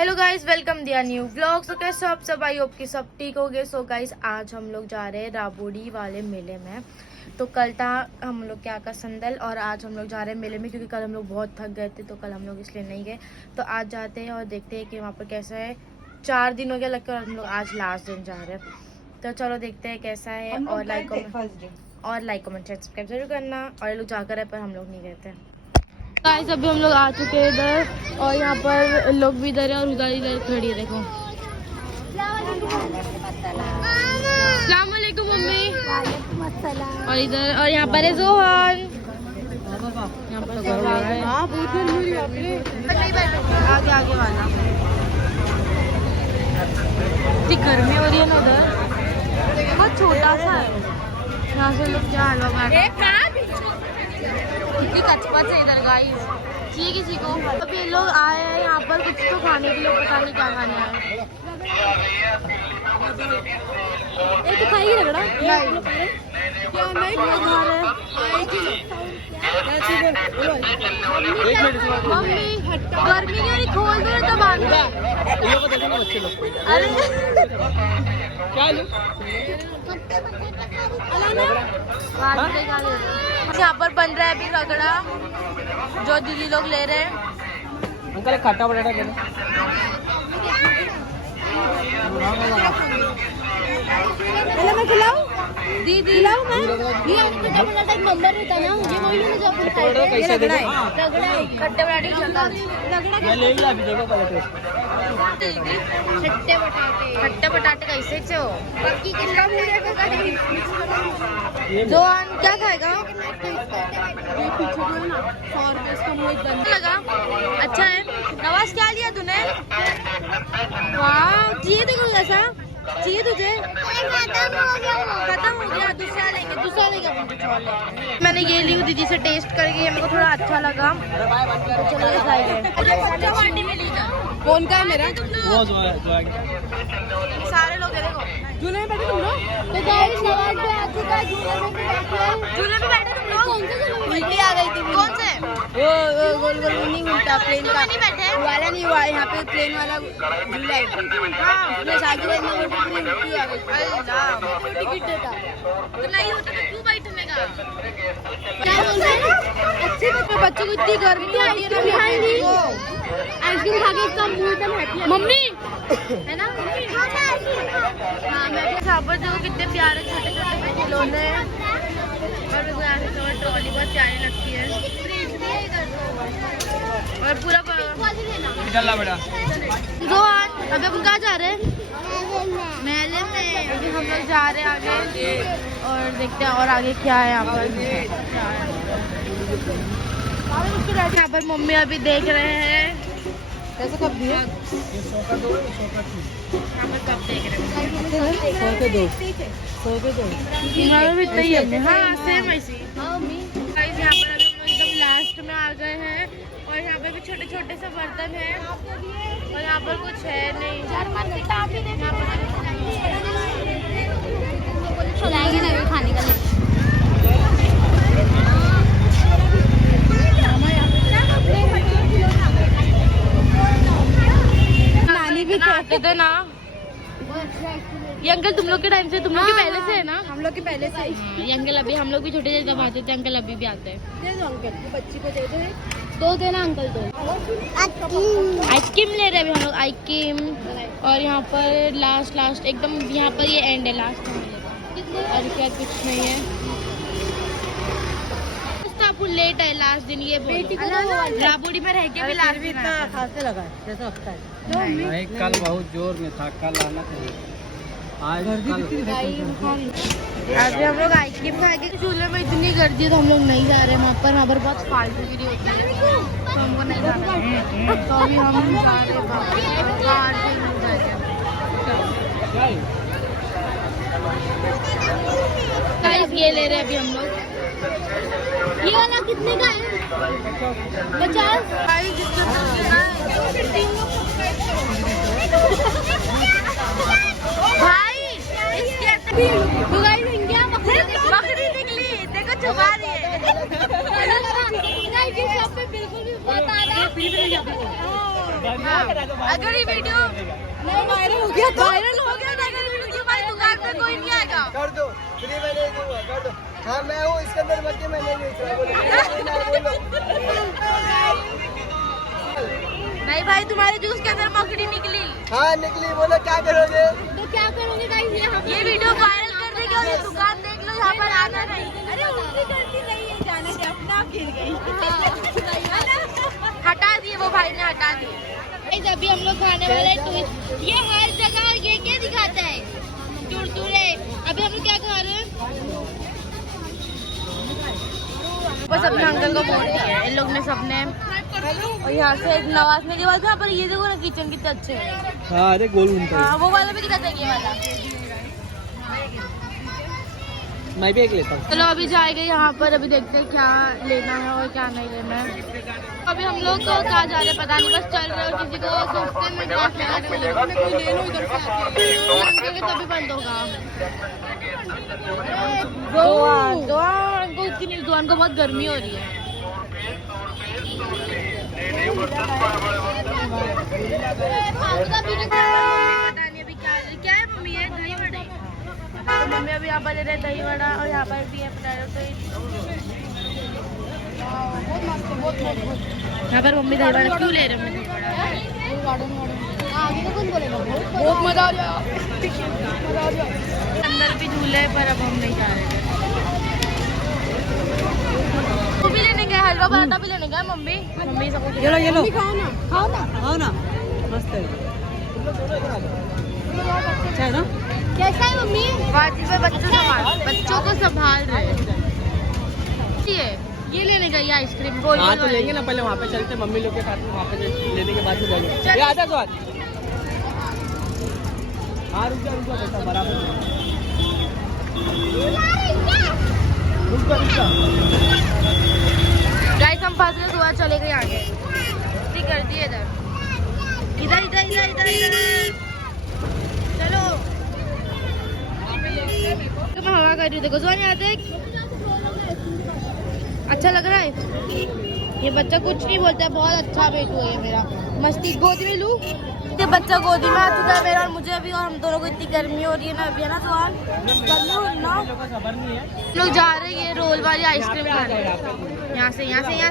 Hello guys, welcome दिया new vlog. तो कैसे आप सब, आई होप कि सब ठीक हो गए। सो गाइस, आज हम लोग जा रहे हैं राबोड़ी वाले मेले में। तो कल था हम लोग क्या का संदल, और आज हम लोग जा रहे हैं मेले में क्योंकि कल हम लोग बहुत थक गए थे, तो कल हम लोग इसलिए नहीं गए। तो आज जाते हैं और देखते हैं कि वहाँ पर कैसा है। 4 दिन हो गया लगता है, और हम लोग आज लास्ट दिन जा रहे हैं। तो चलो देखते हैं कैसा है। और लाइक कमेंट सब्सक्राइब जरूर करना। और ये लोग जाकर है, पर हम लोग नहीं गए थे। गाइस, अभी हम लोग आ चुके हैं इधर, और यहाँ पर लोग भी इधर है और उधर इधर खड़ी है। देखो, अस्सलाम वालेकुम मम्मी। और इधर, और यहाँ पर है जोहान। यहाँ पर सब आ गए। आगे आगे वाला इतनी गर्मी हो रही है ना उधर, बहुत छोटा सा है। यहाँ से लोग क्या हलवा बांट कितनी कचपच है इधर गाइस, चाहिए किसी को। अब ये लोग आए हैं यहाँ पर कुछ तो खाने के लिए, पता नहीं क्या खाने आए। ये तो खाएगी रगड़ा नहीं, क्या नहीं खा रहे। मम्मी गर्मी नहीं हो रही, खोल दो तो बांध दो। अरे यहाँ पर बन रहा है अभी रगड़ा, जो दीदी लोग ले रहे हैं। अंकल खट्टा बटाटा दे दो। मैं खिलाऊं दीदी, खिलाऊं मैं। ये खट्टा बटाटा एक नंबर होता है ना, मुझे वही लेने जाओ। कैसे दे दो? खट्टे बटाटे मैं ले लिया अभी, देखो पहले टेस्ट। खट्टे बटाटे कैसे हो? जोहान क्या खाएगा? लगा अच्छा है। नवाज क्या लिया तूने? वाह, चाहिए देखो कैसा चाहिए तुझे। खत्म हो गया, दूसरा लेंगे। मैंने ये ली दीदी से टेस्ट करके, ये मेरे को थोड़ा अच्छा लगा, तो चलो ये खाएंगे। कौन का है मेरा? वो जो है सारे लोग है, देखो झूले में बैठे तुम लोग। तो गाइस, नवाज भाई आ चुका है झूले में बैठे तुम लोग। कौन से झूले में? उल्टी आ गई थी। कौन से? वो गोल गोल नहीं उल्टा, प्लेन का नहीं बैठे वाला नहीं हुआ। यहाँ पे प्लेन वाला झूला है। हाँ, मैं साजू भाई में उल्टी आ गई। अल्लाह, टिकट देता तो नहीं होता तो क्यों बैठने का? क्या बोल रहे हैं? अच्छे बच्चों को इतनी गर्मी आ रही है ना, आइसक्रीम खा के इसका मूड एकदम हैप्पी है। मम्मी है ना, हाँ मैं भी। यहाँ पर देखो कितने प्यारे छोटे छोटे खिलौने हैं, और मेरे को यहाँ से ट्रॉली बहुत प्यारी लगती है। और पूरा डल्ला बेटा। जोहान, अभी हम कहाँ जा रहे हैं? मेले में। अभी हम लोग जा रहे हैं आगे, और देखते हैं और आगे क्या है यहाँ पर। यहाँ पर मम्मी अभी देख रहे हैं कैसे कप दिए। यहाँ पर कप देख रहे हैं, 100 के दो। हमारा भी सही है। हाँ सेम ऐसी। यहाँ पर अभी हम एकदम लास्ट में आ गए हैं, और यहाँ पे भी छोटे छोटे से बर्तन हैं, और यहाँ पर कुछ है नहीं। खिलाएंगे ना खाने का। नानी भी चाहते थे ना। ये अंकल तुम लोग के टाइम से, तुम लोग के पहले से है ना? हम लोग के पहले से। ये अंकल अभी, हम लोग भी छोटे थे तब आते थे, अंकल अभी भी आते हैं। दे दो अंकल, बच्ची को दे दो देना अंकल दो। आइसक्रीम ले रहे हैं अभी हम लोग, आइसक्रीम। और यहाँ पर लास्ट एकदम, यहाँ पर ये एंड है, लास्ट में मिलेगा। और क्या कुछ नहीं है, आपको लेट है लास्ट दिन। ये राबोड़ी में रह के भी लास्ट दिन खाते लगा जैसा लगता है। नहीं, कल बहुत जोर में था, कल आना चाहिए। आज अभी हम लोग आइसक्रीम खाएंगे। झूले में इतनी गर्दी है तो हम लोग नहीं जा रहे हैं वहाँ पर बहुत फालतूगिरी होती है, तो हमको नहीं जाना है। तो अभी हम जा रहे हैं, ये ले रहे हैं अभी हम लोग। ये वाला कितने का है? 50। भाई इसके बकरी निकली, देखो छुपा रही है। बिल्कुल भी अगर ये वीडियो नहीं वायरल हो गया तो अगर वीडियो भाई दुकान पे कोई नहीं आएगा। कर दो, फ्री में नहीं दूंगा, कर दो। हाँ मैं हूँ इसके अंदर, बच्चे मैं नहीं बेच रहा, बोलो। नहीं भाई तुम्हारे जूस के अंदर मकड़ी निकली। हाँ निकली, बोलो क्या करोगे? तो क्या करोगे गाइस? ये वीडियो वायरल कर देगी और ये दुकान देख लो, यहाँ पर आना नहीं। अरे उल्टी करती नहीं है, जाने से अपने आप गिर गई। हटा दिए वो भाई ने, हटा दिए। गाइस अभी हम लोग खाने वाले ट्विस्ट। ये हर जगह ये क्या दिखाता है? टुरटुरे। अभी हम लोग क्या खा रहे हैं? बस अपने अंकल को फोन किया है इन लोग ने सबने। और यहाँ से एक नवाज ने के बाद पर ये देखो ना किचन कितने अच्छे हैं। हाँ अरे गोल घूमता है। हाँ वो वाला भी दिखाता है, ये वाला। मैं भी एक लेता हूँ। चलो अभी जाएंगे यहाँ पर, अभी देखते हैं क्या लेना है और क्या नहीं लेना है। अभी हम लोग को कहाँ जा रहे हैं पता नहीं, बस चल रहे और किसी को सोचते में गैस लगा रहे हैं। ले लो इधर से आके, तभी बंद होगा। दुकान को बहुत गर्मी हो रही है। पता नहीं अभी क्या है मम्मी, है दही वड़े। तो मम्मी अभी यहाँ पर ले रहे हैं दही वड़ा और यहाँ पर भी है पोटैटो। यहाँ पर मम्मी दही वड़ा क्यों ले रहे हैं? बहुत मजा आ रहा है। अंदर भी झूले पर अब हम नहीं जा रहे हैं। वो भी लेने गए, हलवा पराठा भी लेने गए मम्मी। मम्मी सब ये लो ये लो, खाओ ना, खाओ ना। खाओ ना, मस्त है। अच्छा है ना? कैसा है मम्मी? बाजी में बच्चों को संभाल रहे हैं। ये लेने गई आइसक्रीम। हाँ तो लेंगे ना, पहले वहाँ पे चलते मम्मी लोग के साथ में, वहाँ पे लेने के बाद में जाएंगे। ये आजा तो आज। हाँ रुक जा बेटा, बराबर रुक जा। गाइस हम फंस गए, दुआ चले गए आगे। ठीक कर दिए इधर इधर इधर इधर इधर इधर। चलो तो मैं हवा कर रही हूँ, देखो जुआन यहाँ देख। अच्छा लग रहा है। ये बच्चा कुछ नहीं बोलता है, बहुत अच्छा बेटू है मेरा। मस्ती गोदी में लूं। ये बच्चा गोदी में आ चुका है मेरा और मुझे अभी, और हम दोनों को इतनी गर्मी हो रही है ना अभी, है ना जुआन? लोग जा रहे हैं रोल वाली आइसक्रीम खाने। यहाँ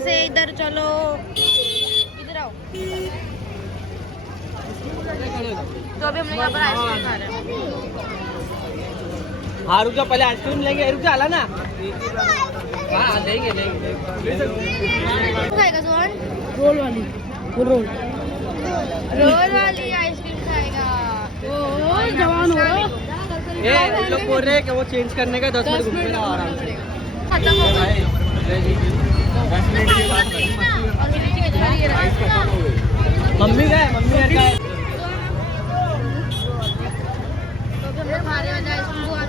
से इधर चलो, इधर आओ। तो अभी हम लोग यहाँ पर आइसक्रीम खा रहे हैं। हाँ रुक जाओ, पहले आइसक्रीम लेंगे। रुक जा, आला ना। हाँ लेंगे। खाएगा जुआन? रोल वाली, रोल वाली आइसक्रीम खाएगा। जवान हो रहा है। ये लोग बोल रहे हैं कि वो चेंज करने का 10 मिनट घूमने का आराम से। खत्म हो गया। मम्मी का है, मम्मी का है।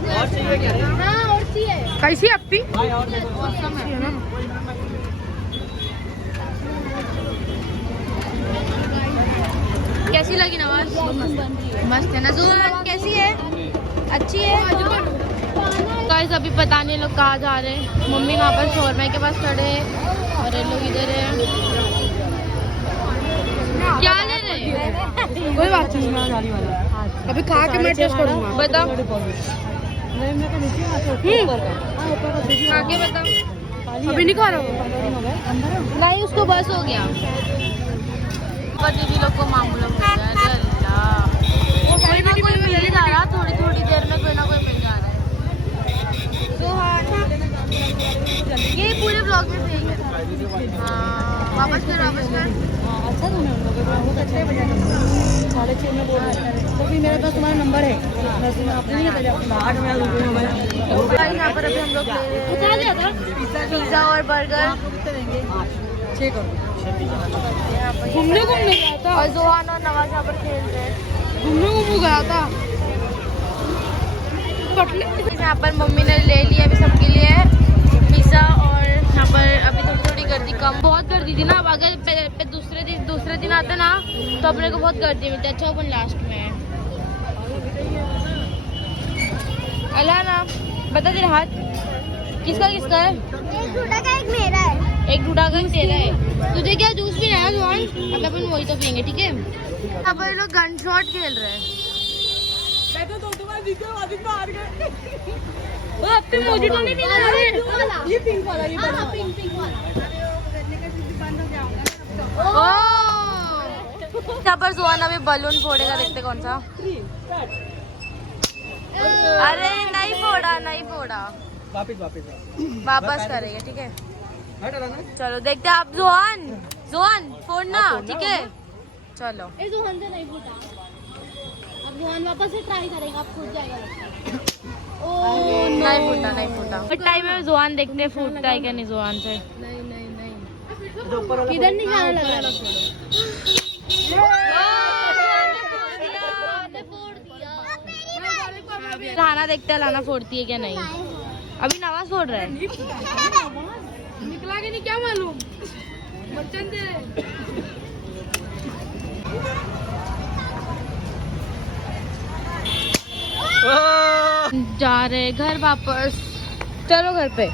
और चाहिए क्या? हाँ और चाहिए। कैसी अपी? भाई और देखो। कैसी लगी नवाज? मस्त है ना जुआन? कैसी है? अच्छी है? गाइस अभी पता नहीं लोग कहाँ जा रहे हैं। मम्मी वहाँ पर शोरमा के पास खड़े हैं और ये लोग इधर हैं। क्या ले रहे हैं? कोई बात नहीं, अभी खा के मैं टेस्ट करूँगा। बताओ, खा के बताओ। अभी नहीं खा रहा हूँ। नहीं उसको बस हो गया। दीदी लोग को मामूला हो गया। कोई ना कोई मिल ही जा रहा, थोड़ी थोड़ी देर में कोई ना कोई मिल जा रहा है। ये पूरे ब्लॉग में सही है। हाँ वापस कर। अच्छा था ना, बहुत अच्छा है। 6:30 में बोल रहे तो भी मेरे पास तुम्हारा नंबर है। आपने नहीं बताया? 8 में यहाँ पर अभी हम लोग पिज्जा और बर्गर। घूमने गया था और जोहान और नवाज यहाँ पर खेल रहे हैं। घूमने गया था। यहाँ पर मम्मी ने ले लिया अभी सबके लिए पिज्जा, और यहाँ पर अभी थोड़ी गर्दी कम, बहुत गर्दी थी ना। अब अगर दूसरे दिन आते ना तो अपने को बहुत गर्दी मिलती है। अच्छा अपन लास्ट में है। अल्लाह ना बता तेरा हाथ किसका है? एक ढूंढा का, एक मेरा है। एक ढूंढा का, एक तेरा है। तुझे क्या जूस पीना है जुआन? अब अपन वही तो पियेंगे, ठीक है? अब ये लोग गन शॉट खेल रहे हैं। मैं तो दो बार जीते वादित बाहर गए। वो अब पे मुझे तो नहीं पीना है। ये पिंक वाला ये बड़ा पिंक वाला। यहाँ पर जुआन अभी बलून फोड़ेगा, देखते कौन सा। अरे नहीं फोड़ा, नहीं फोड़ा, वापस करेंगे, ठीक है? चलो देखते हैं आप। जुआन फोड़ना, ठीक है? चलो जुआन से नहीं फूटा, अब जुआन वापस से ट्राई करेगा, अब फूट जाएगा। नहीं फूटा, नहीं फूटा। टाइम में जुआन देखते हैं फूटता है क्या नहीं जुआन से। नहीं नहीं नहीं किधर नहीं जाने लगा। लाना देखते हैं लाना फोड़ती है क्या नहीं। अभी नवाज फोड़ रहा है। निकला कि नहीं क्या मालूम। बच्चन दे जा रहे घर वापस। चलो घर पे।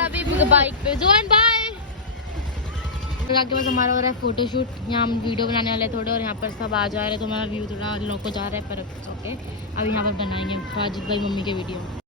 अभी बाइक पे जुआन बाय। के पास हमारा हो रहा है फोटोशूट। यहाँ हम वीडियो बनाने वाले थोड़े और यहाँ पर सब आ जा रहे हैं तो हमारा व्यू थोड़ा लोग को जा रहा है पर ओके। अब यहाँ पर बनाएंगे वाजिद भाई मम्मी के वीडियो।